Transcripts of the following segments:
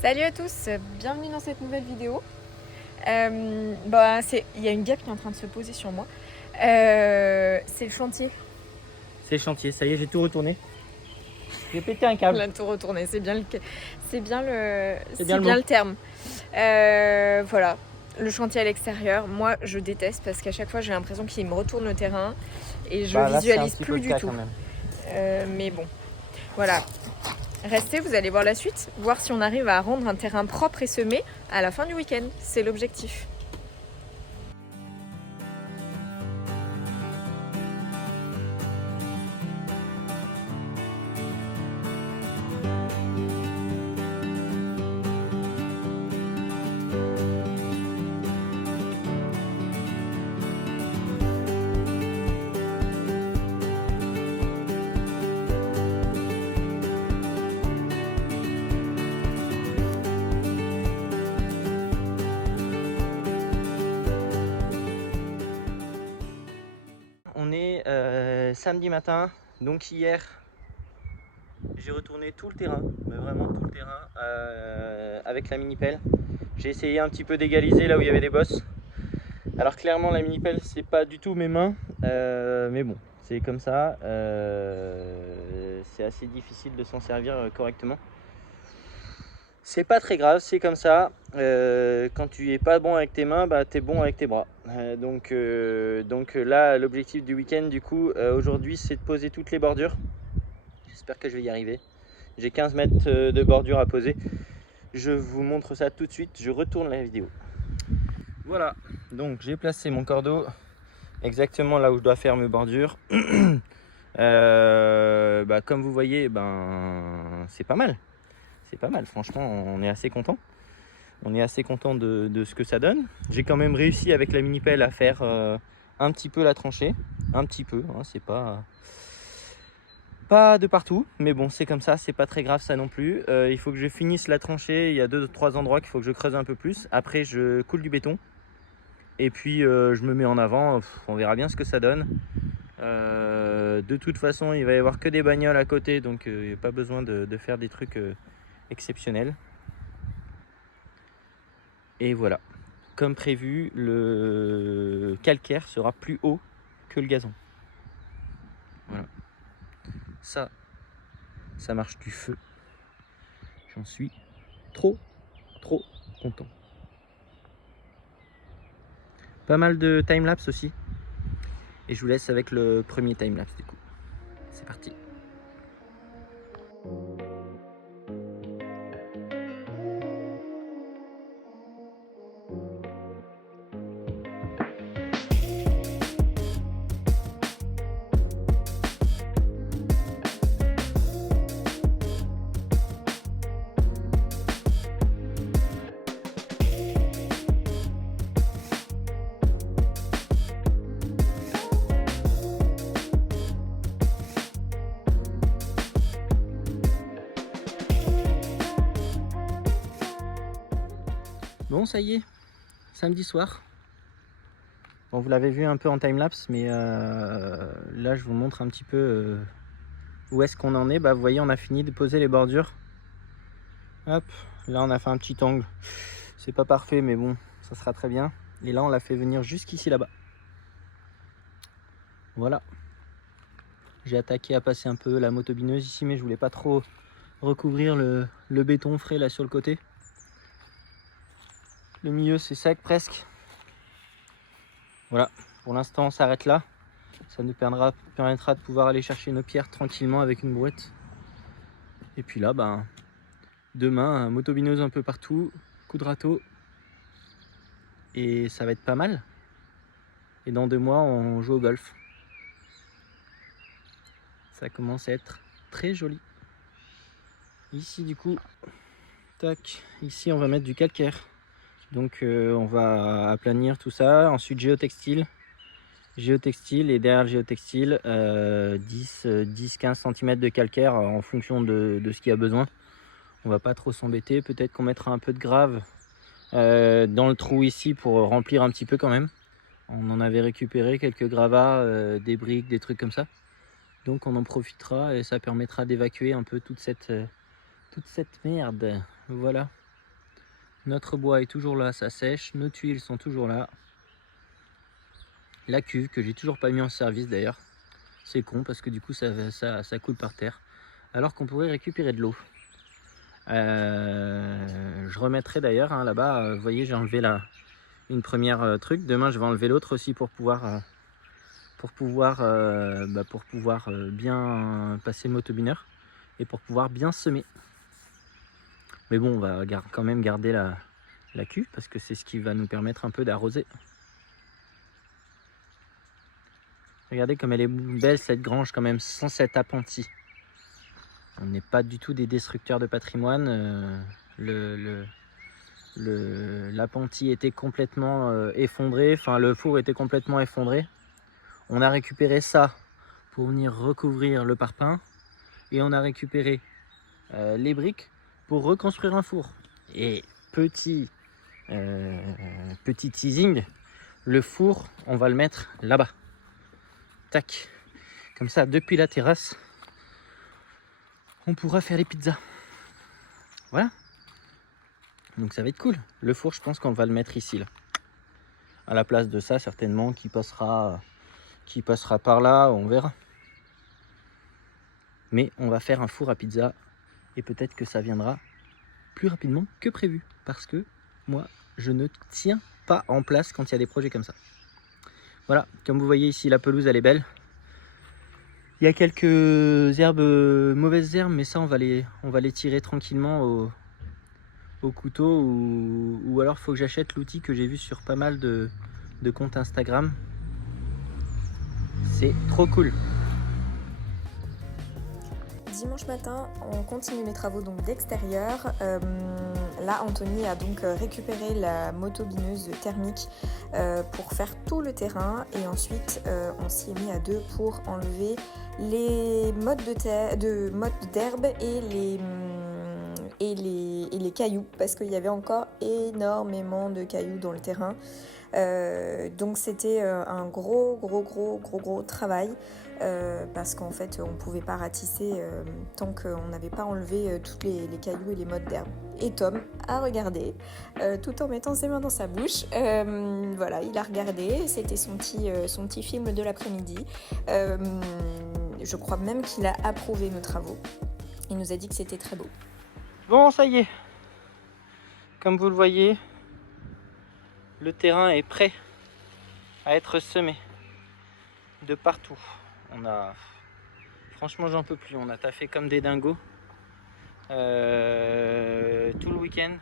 Salut à tous, bienvenue dans cette nouvelle vidéo. Il y a une guêpe qui est en train de se poser sur moi. C'est le chantier. C'est le chantier, ça y est, j'ai tout retourné. J'ai pété un câble. On a tout retourné, c'est bien mot. le terme. Voilà, le chantier à l'extérieur, moi je déteste parce qu'à chaque fois j'ai l'impression qu'il me retourne le terrain et je visualise plus du tout. Mais bon, voilà. Restez, vous allez voir la suite, voir si on arrive à rendre un terrain propre et semé à la fin du week-end. C'est l'objectif. On est samedi matin, donc hier j'ai retourné tout le terrain, mais vraiment tout le terrain avec la mini pelle. J'ai essayé un petit peu d'égaliser là où il y avait des bosses. Alors clairement la mini pelle c'est pas du tout mes mains, mais bon c'est comme ça, c'est assez difficile de s'en servir correctement. C'est pas très grave, c'est comme ça. Quand tu es pas bon avec tes mains, bah t'es bon avec tes bras. Donc là, l'objectif du week-end, du coup, aujourd'hui, c'est de poser toutes les bordures. J'espère que je vais y arriver. J'ai 15 mètres de bordure à poser. Je vous montre ça tout de suite. Je retourne la vidéo. Voilà. Donc j'ai placé mon cordeau exactement là où je dois faire mes bordures. Comme vous voyez, c'est pas mal. C'est pas mal, franchement, on est assez content. On est assez content de ce que ça donne. J'ai quand même réussi avec la mini pelle à faire un petit peu la tranchée. Un petit peu, hein, c'est pas de partout. Mais bon, c'est comme ça, c'est pas très grave ça non plus. Il faut que je finisse la tranchée. Il y a 2-3 endroits qu'il faut que je creuse un peu plus. Après, je coule du béton. Et puis, je me mets en avant. On verra bien ce que ça donne. De toute façon, il va y avoir que des bagnoles à côté. Donc, il n'y a pas besoin de faire des trucs exceptionnels. Et voilà, comme prévu, le calcaire sera plus haut que le gazon. Voilà, ça marche du feu. J'en suis trop content. Pas mal de timelapse aussi. Et je vous laisse avec le premier timelapse du coup. C'est parti. Bon, ça y est, samedi soir. Bon, vous l'avez vu un peu en timelapse, mais là, je vous montre un petit peu où est-ce qu'on en est. Vous voyez, on a fini de poser les bordures. Hop, là, on a fait un petit angle. C'est pas parfait, mais bon, ça sera très bien. Et là, on l'a fait venir jusqu'ici, là-bas. Voilà. J'ai attaqué à passer un peu la motobineuse ici, mais je voulais pas trop recouvrir le béton frais là sur le côté. Le milieu c'est sec presque. Voilà, pour l'instant on s'arrête là. Ça nous permettra de pouvoir aller chercher nos pierres tranquillement avec une brouette. Et puis là, demain, motobineuse un peu partout, coup de râteau. Et ça va être pas mal. Et dans 2 mois, on joue au golf. Ça commence à être très joli. Ici du coup, tac, ici on va mettre du calcaire. Donc on va aplanir tout ça. Ensuite géotextile et derrière le géotextile 10-15 cm de calcaire en fonction de ce qu'il y a besoin. On va pas trop s'embêter. Peut-être qu'on mettra un peu de grave dans le trou ici pour remplir un petit peu quand même. On en avait récupéré quelques gravats, des briques, des trucs comme ça. Donc on en profitera et ça permettra d'évacuer un peu toute cette merde. Voilà. Notre bois est toujours là, ça sèche. Nos tuiles sont toujours là. La cuve que j'ai toujours pas mis en service d'ailleurs. C'est con parce que du coup ça coule par terre. Alors qu'on pourrait récupérer de l'eau. Je remettrai d'ailleurs hein, là-bas, vous voyez j'ai enlevé une première truc. Demain je vais enlever l'autre aussi pour pouvoir bien passer le motobineur et pour pouvoir bien semer. Mais bon, on va quand même garder la cuve parce que c'est ce qui va nous permettre un peu d'arroser. Regardez comme elle est belle cette grange quand même sans cet appentis. On n'est pas du tout des destructeurs de patrimoine. L'appentis était complètement effondré, enfin le four était complètement effondré. On a récupéré ça pour venir recouvrir le parpaing et on a récupéré les briques pour reconstruire un four. Et petit teasing, le four on va le mettre là-bas. Tac, comme ça depuis la terrasse on pourra faire les pizzas. Voilà, donc ça va être cool. Le four je pense qu'on va le mettre ici là, à la place de ça certainement qui passera par là, on verra. Mais on va faire un four à pizza et peut-être que ça viendra plus rapidement que prévu parce que moi je ne tiens pas en place quand il y a des projets comme ça. Voilà, comme vous voyez ici la pelouse elle est belle. Il y a quelques herbes, mauvaises herbes, mais ça on va les tirer tranquillement au couteau ou alors il faut que j'achète l'outil que j'ai vu sur pas mal de comptes Instagram. C'est trop cool. Dimanche matin, on continue les travaux donc d'extérieur. Là, Anthony a donc récupéré la motobineuse thermique pour faire tout le terrain et ensuite on s'y est mis à deux pour enlever les mottes d'herbe et les cailloux parce qu'il y avait encore énormément de cailloux dans le terrain. Donc c'était un gros travail parce qu'en fait on pouvait pas ratisser tant qu'on n'avait pas enlevé tous les cailloux et les mottes d'herbe. Et Tom a regardé tout en mettant ses mains dans sa bouche. Voilà, il a regardé, c'était son petit film de l'après-midi. Je crois même qu'il a approuvé nos travaux. Il nous a dit que c'était très beau. Bon, ça y est, comme vous le voyez, le terrain est prêt à être semé de partout. Franchement, j'en peux plus. On a taffé comme des dingos tout le week-end.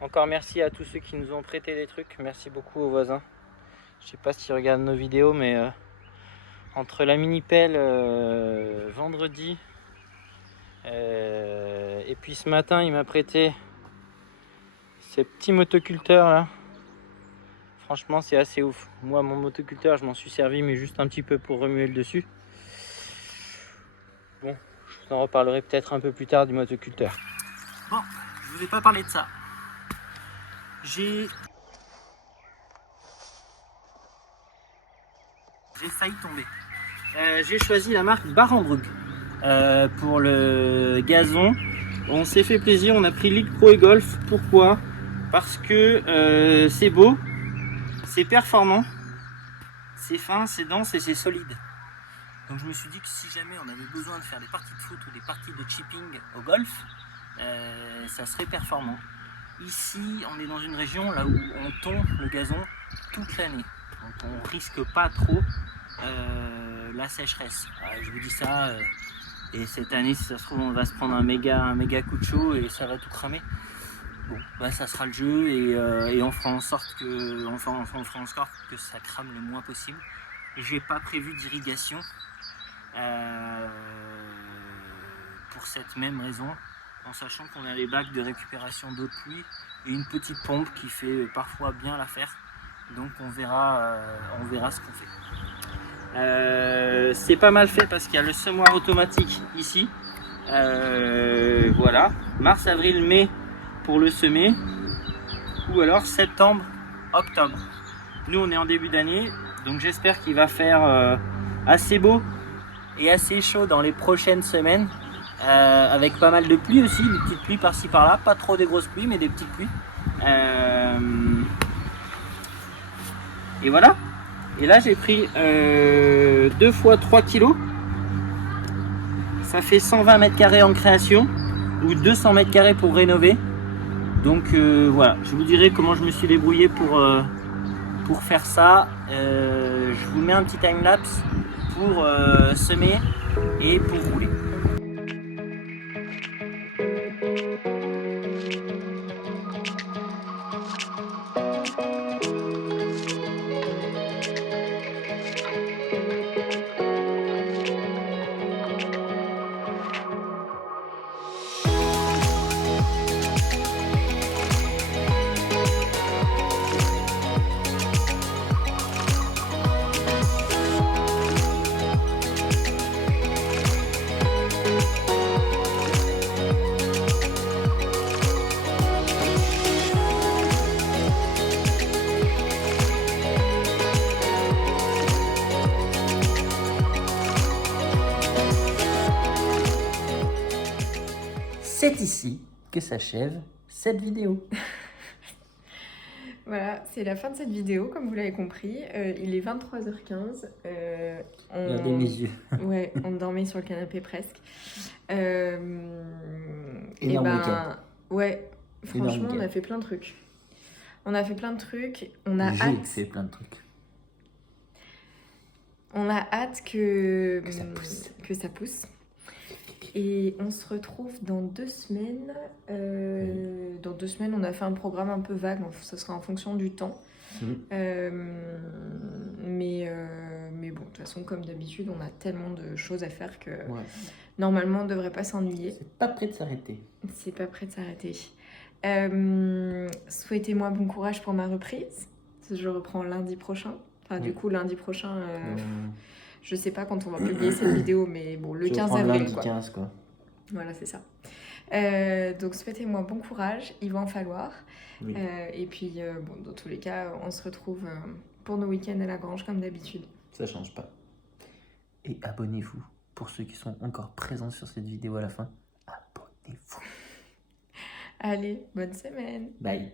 Encore merci à tous ceux qui nous ont prêté des trucs. Merci beaucoup aux voisins. Je sais pas s'ils regardent nos vidéos, mais entre la mini-pelle vendredi et puis ce matin, il m'a prêté ces petits motoculteurs là. Franchement, c'est assez ouf. Moi, mon motoculteur, je m'en suis servi, mais juste un petit peu pour remuer le dessus. Bon, je vous en reparlerai peut-être un peu plus tard du motoculteur. Bon, je vous ai pas parlé de ça. J'ai failli tomber. J'ai choisi la marque Barenbrugg pour le gazon. On s'est fait plaisir, on a pris Ligue Pro et Golf. Pourquoi? Parce que c'est beau. C'est performant, c'est fin, c'est dense et c'est solide. Donc je me suis dit que si jamais on avait besoin de faire des parties de foot ou des parties de chipping au golf, ça serait performant. Ici, on est dans une région là où on tond le gazon toute l'année. Donc on risque pas trop la sécheresse. Je vous dis ça, et cette année, si ça se trouve, on va se prendre un méga coup de chaud et ça va tout cramer. Bon, bah ça sera le jeu et on fera en sorte que ça crame le moins possible. J'ai pas prévu d'irrigation pour cette même raison, en sachant qu'on a les bacs de récupération d'eau de pluie et une petite pompe qui fait parfois bien l'affaire. Donc on verra ce qu'on fait. C'est pas mal fait parce qu'il y a le semoir automatique ici. Voilà, mars, avril, mai pour le semer, ou alors septembre, octobre. Nous on est en début d'année, donc j'espère qu'il va faire assez beau et assez chaud dans les prochaines semaines avec pas mal de pluie aussi, des petites pluies par-ci par-là, pas trop des grosses pluies mais des petites pluies. Et voilà. Et là j'ai pris 2 fois 3 kilos. Ça fait 120 mètres carrés en création ou 200 mètres carrés pour rénover. Donc voilà, je vous dirai comment je me suis débrouillé pour faire ça. Je vous mets un petit time-lapse pour semer et pour rouler. C'est ici que s'achève cette vidéo. Voilà, c'est la fin de cette vidéo, comme vous l'avez compris. Il est 23h15. Regardez mes yeux. Ouais, on dormait sur le canapé presque. Énorme week-end. Ouais, franchement, on a fait plein de trucs. On a fait plein de trucs. On a hâte. J'ai fait plein de trucs. On a hâte que ça pousse. Et on se retrouve dans 2 semaines. Dans 2 semaines, on a fait un programme un peu vague. Ça sera en fonction du temps. Mais bon, de toute façon, comme d'habitude, on a tellement de choses à faire que normalement, on ne devrait pas s'ennuyer. C'est pas prêt de s'arrêter. C'est pas prêt de s'arrêter. Souhaitez-moi bon courage pour ma reprise. Je reprends lundi prochain. Enfin, du coup, lundi prochain... Je sais pas quand on va publier cette vidéo, mais bon, le 15 avril. Lundi 15, quoi. Voilà, c'est ça. Donc, souhaitez-moi bon courage, il va en falloir. Oui. Et puis, bon, dans tous les cas, on se retrouve pour nos week-ends à la grange, comme d'habitude. Ça change pas. Et abonnez-vous, pour ceux qui sont encore présents sur cette vidéo à la fin. Abonnez-vous. Allez, bonne semaine. Bye.